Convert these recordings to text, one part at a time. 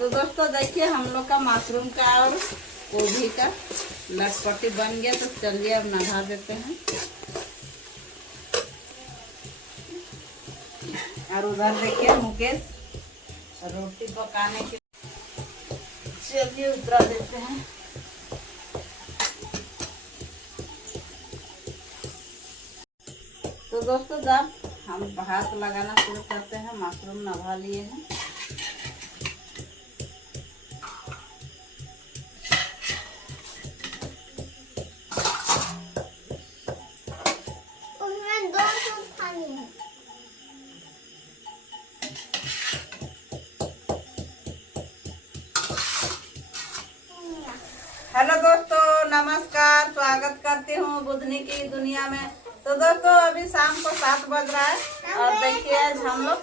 तो दोस्तों देखिए हम लोग का मशरूम का और गोभी का लटपटी बन गया। तो चलिए अब नहा देते हैं। और उधर देखिए मुकेश रोटी पकाने के, चलिए उतरा देते हैं। तो दोस्तों जब हम हाथ लगाना शुरू करते हैं, मशरूम नहा लिए हैं। उसमें 2 सूप खानी है। हेलो दोस्तों, नमस्कार। स्वागत करती हूँ बुधनी की दुनिया में। तो दोस्तों अभी शाम को 7 बज रहा है और देखिए आज हम लोग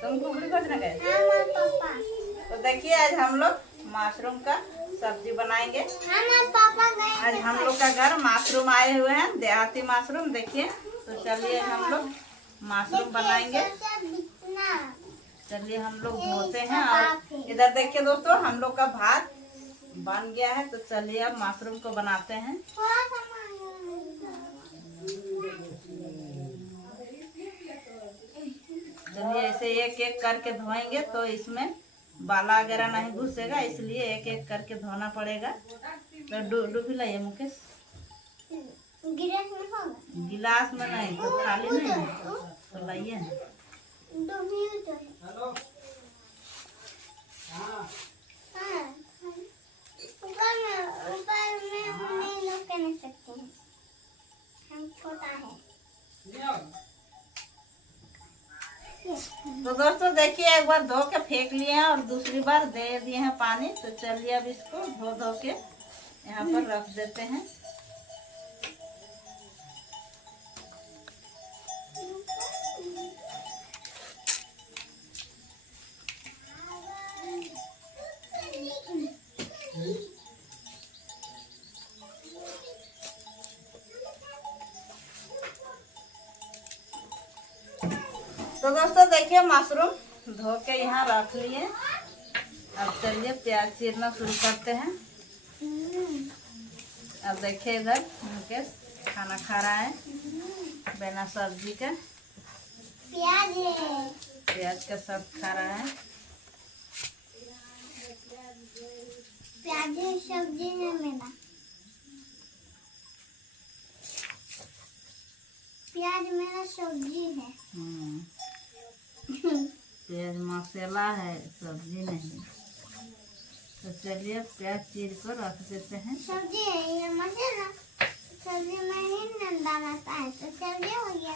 तुम खुपड़ी खोजना गए। तो देखिए आज हम लोग मशरूम का सब्जी बनाएंगे। आज हम लोग का घर मशरूम आए हुए हैं, देहाती मशरूम। देखिए तो चलिए हम लोग मशरूम बनाएंगे। चलिए हम लोग धोते हैं। और इधर देखिए दोस्तों हम लोग का भात बन गया है। तो चलिए अब मशरूम को बनाते हैं। चलिए ऐसे एक एक करके धोएंगे तो इसमें बाला वगैरह नहीं घुसेगा, इसलिए एक एक करके धोना पड़ेगा। तो डूबी लाइए मुकेश। गिलास में नहीं तो थाली नहीं है तो लाइए। तो दोस्तों देखिए एक बार धो के फेंक लिए हैं और दूसरी बार दे दिए हैं पानी। तो चलिए अब इसको धो के यहाँ पर रख देते हैं। तो दोस्तों देखिए मशरूम धो के यहाँ रख लिए। अब चलिए प्याज चीरना शुरू करते हैं। अब देखिए इधर मुकेश खाना खा रहा है बिना सब्जी का। प्याज का सब खा रहा है। प्याज सब्जी है मेरा। प्याज मेरा सब्जी है। प्याज मसाला है, सब्जी नहीं। तो चलिए प्याज चीर कर रख देते हैं। सब्जी है ये मसाला। सब्जी में ही न डालता है तो सब्जी हो गया।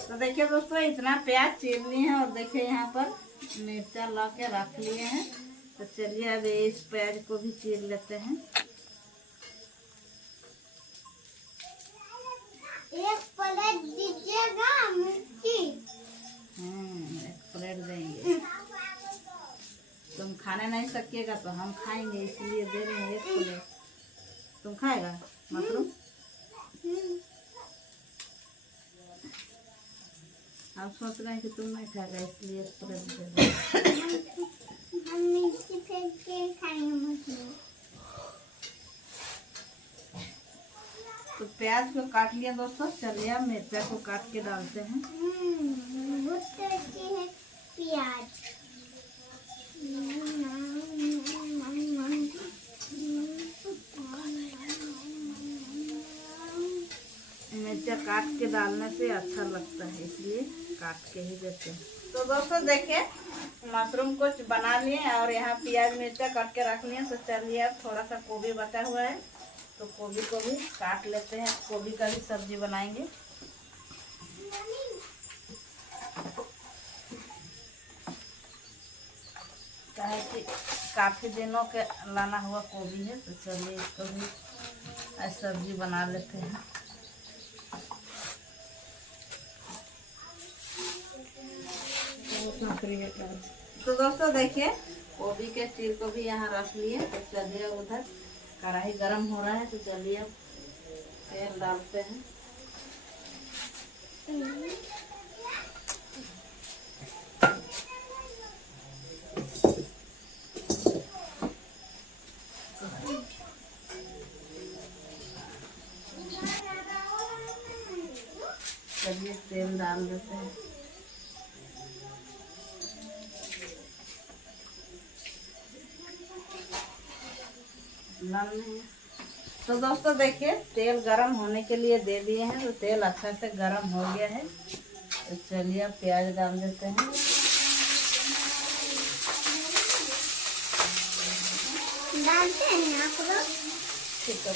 तो देखिए दोस्तों इतना प्याज चीर लिए हैं और देखिए यहाँ पर मिर्चा ला के रख लिए हैं। तो चलिए अब इस प्याज को भी चीर लेते हैं। एक प्लेट दीजिएगा मिर्ची। एक प्लेट देंगे। तुम खाने नहीं सकिएगा तो हम खाएंगे, इसलिए दे रहे हैं एक प्लेट। तुम खाएगा मशरूम? हम सोच रहे हैं कि तुम नहीं खाएगा, इसलिए एक प्लेट दे रहे हैं। हम मिर्ची फेंक के खाएंगे मशरूम। तो प्याज को काट लिया दोस्तों। चलिए अब मिर्चा को काट के डालते हैं। बहुत टेस्टी है प्याज। मिर्चा काट के डालने से अच्छा लगता है, इसलिए काट के ही देते हैं। तो दोस्तों देखिए मशरूम को बना लिए और यहाँ प्याज मिर्चा काट के रख लिए। तो चलिए अब थोड़ा सा गोभी बचा हुआ है तो गोभी को भी काट लेते हैं। गोभी का भी सब्जी बनाएंगे। चाहे कि काफी दिनों के लाना हुआ गोभी है। तो चलिए इसको भी आज सब्जी बना लेते हैं। तो दोस्तों देखिए गोभी के चीर को भी यहाँ रख लिए। तो चलिए उधर कढ़ाई गरम हो रहा है, तो चलिए अब तेल डालते हैं। चलिए तेल डाल देते हैं। तो दोस्तों देखिए तेल गरम होने के लिए दे दिए हैं, तो तेल अच्छा से गरम हो गया है। तो चलिए अब प्याज डाल देते हैं। डालते हैं आप लोग? ठीक है,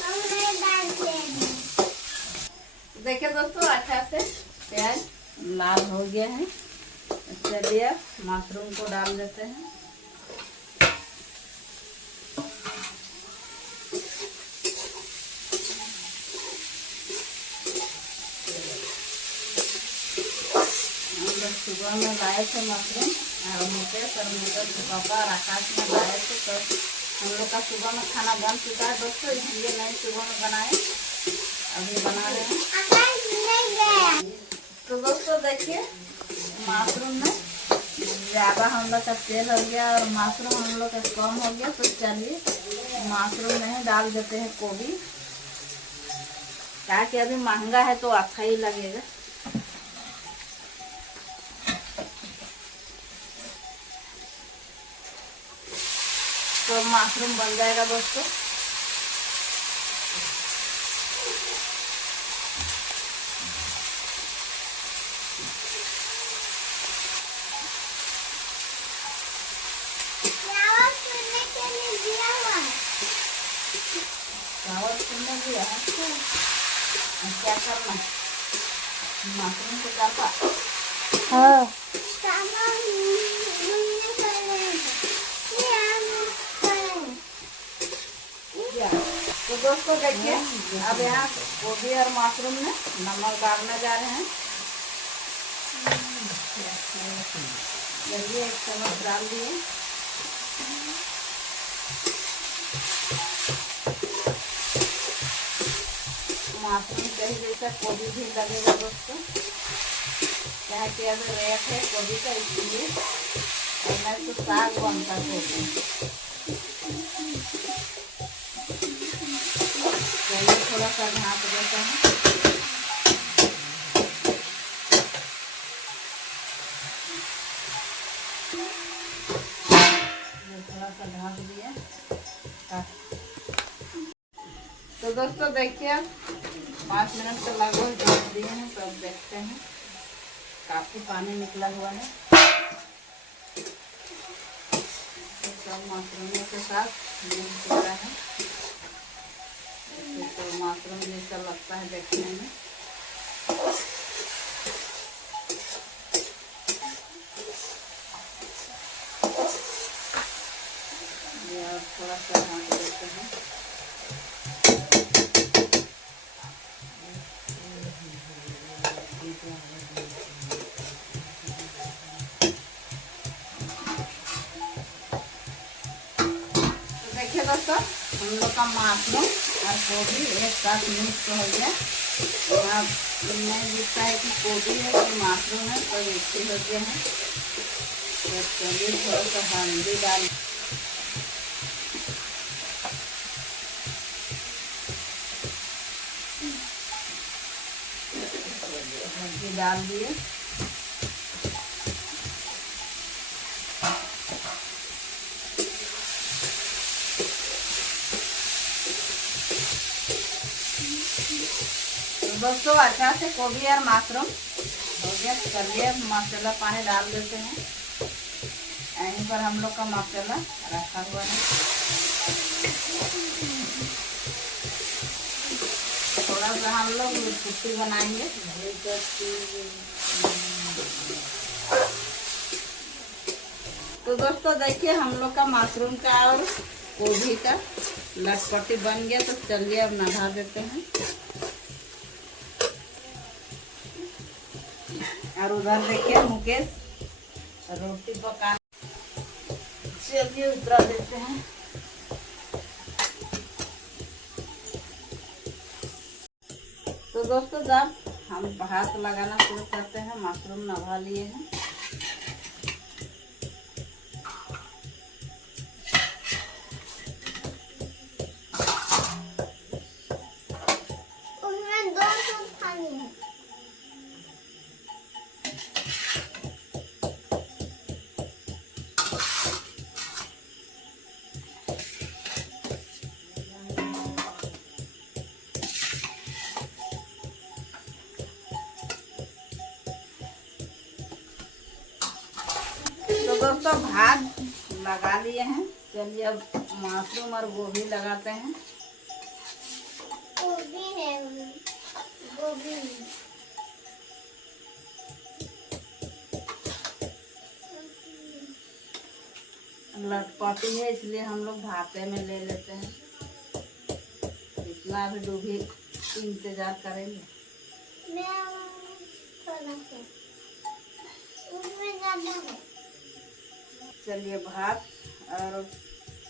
हम नहीं डालते हैं। देखिए दोस्तों अच्छा से प्याज लाल हो गया है। चलिए मशरूम को डाल देते हैं। हम लोग सुबह में लाए थे मशरूम, और मुकेश और मुकेश के पापा और आकाश में लाए थे। तो हम लोग का सुबह में खाना बन चुका है दोस्तों, इसलिए नहीं सुबह में बनाए, अभी बना रहे हैं। आकाश नहीं गया। तो दोस्तों देखिए मशरूम में ज़्यादा हम लोग का तेल हो गया और मशरूम हम लोग का कम हो गया। तो चलिए मशरूम नहीं डाल देते हैं गोभी, क्या कि अभी महंगा है तो अच्छा ही लगेगा। तो मशरूम बन जाएगा दोस्तों। चावल चुनने के लिए दिया हुआ है। चावल चुनने दिया है, क्या करना मशरूम को डालता। हाँ चावल चुनने के लिए तो दोस्तों देखिए अब यहाँ गोभी और मशरूम में नमक डालने जा रहे हैं। चलिए 1 चम्मच डाल दिए। मशरूम कहीं जैसा गोभी भी लगेगा दोस्तों, क्या कि अगर रेट है गोभी का, इसलिए और नहीं तो साग बनता गोभी। चलिए थोड़ा सा ढाँप देते हैं। थोड़ा सा ढाँप दिए। तो दोस्तों देखिए 5 मिनट तो लगभग ढक दिए हैं। तो अब देखते हैं, काफी पानी निकला हुआ है। तो सब मशरूमों के साथ मिल चुका है। तो मशरूम जैसा लगता है देखने में। ये और थोड़ा सा ढक देते हैं। देखिए दोस्तों हम लोग का मशरूम और गोभी एक साथ मिक्स हो गया। यहाँ नहीं दिखता है कि गोभी है कि मशरूम है, तो एक ही हो गया है। तो चलिए थोड़ा सा हल्दी डाल, हल्दी डाल दिए। दोस्तों अच्छा से गोभी और मशरूम हो गया। चलिए मसाला पानी डाल देते हैं। यहीं पर हम लोग का मसाला रखा हुआ है। थोड़ा सा हम लोग छुट्टी बनाएंगे। तो दोस्तों देखिए हम लोग का मशरूम का और गोभी का लटपटी बन गया। तो चलिए अब नहा देते हैं। और उधर देखिए मुकेश रोटी पका। चलिए उतरा देते हैं। तो दोस्तों जब हम हाथ लगाना शुरू करते हैं, मशरूम नभा लिए हैं। उसमें 2 सूप खानी है। तो दोस्तों भात लगा लिए हैं। चलिए अब मशरूम और गोभी लगाते हैं। गोभी है, गोभी लटपटी है इसलिए हम लोग भाते में ले लेते हैं। इतना भी डूबी इंतजार करेंगे। मैं थोड़ा सा उसमें ज़्यादा है। चलिए भात और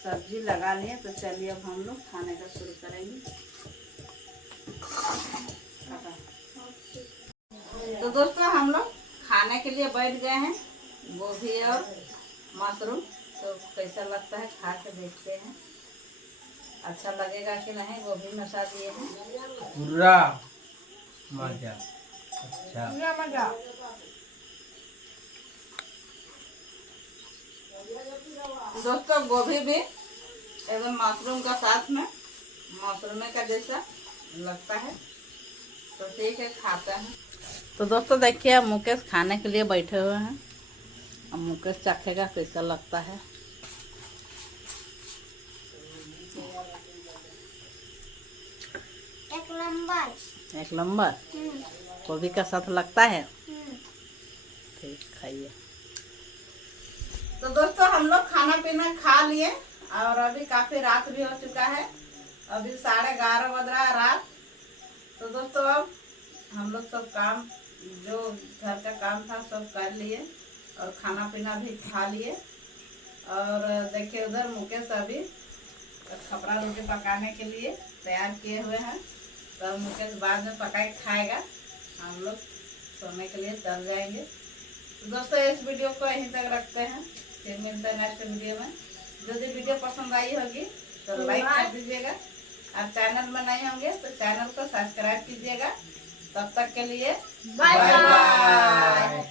सब्जी लगा लिए। तो चलिए अब हम लोग खाने का शुरू करेंगे। तो दोस्तों हम लोग खाने के लिए बैठ गए हैं। गोभी और मशरूम तो कैसा लगता है खा के देखते हैं। अच्छा लगेगा कि नहीं। गोभी मसा दिए हैं पूरा मजा। अच्छा मजा। दोस्तों गोभी भी एकदम मशरूम का साथ में मशरूम का जैसा लगता है। तो ठीक है खाते हैं। तो दोस्तों देखिए अब मुकेश खाने के लिए बैठे हुए हैं। अब मुकेश चखेगा कैसा लगता है। एक नंबर गोभी का साथ लगता है। ठीक खाइए। तो दोस्तों हम लोग खाना पीना खा लिए और अभी काफी रात भी हो चुका है। अभी 11:30 बज रहा है रात। तो दोस्तों अब हम लोग सब काम जो घर का काम था सब कर लिए और खाना पीना भी खा लिए। और देखिए उधर मुकेश अभी खपरा रोटी पकाने के लिए तैयार किए हुए हैं। तो मुकेश बाद में पका के खाएगा। हम लोग सोने के लिए चल जाएंगे। तो दोस्तों इस वीडियो को यहीं तक रखते हैं। फिर मिलते हैं नेक्स्ट वीडियो में। यदि वीडियो पसंद आई होगी तो लाइक कर दीजिएगा। और चैनल में नए होंगे तो चैनल को सब्सक्राइब कीजिएगा। तब तक के लिए बाय बाय।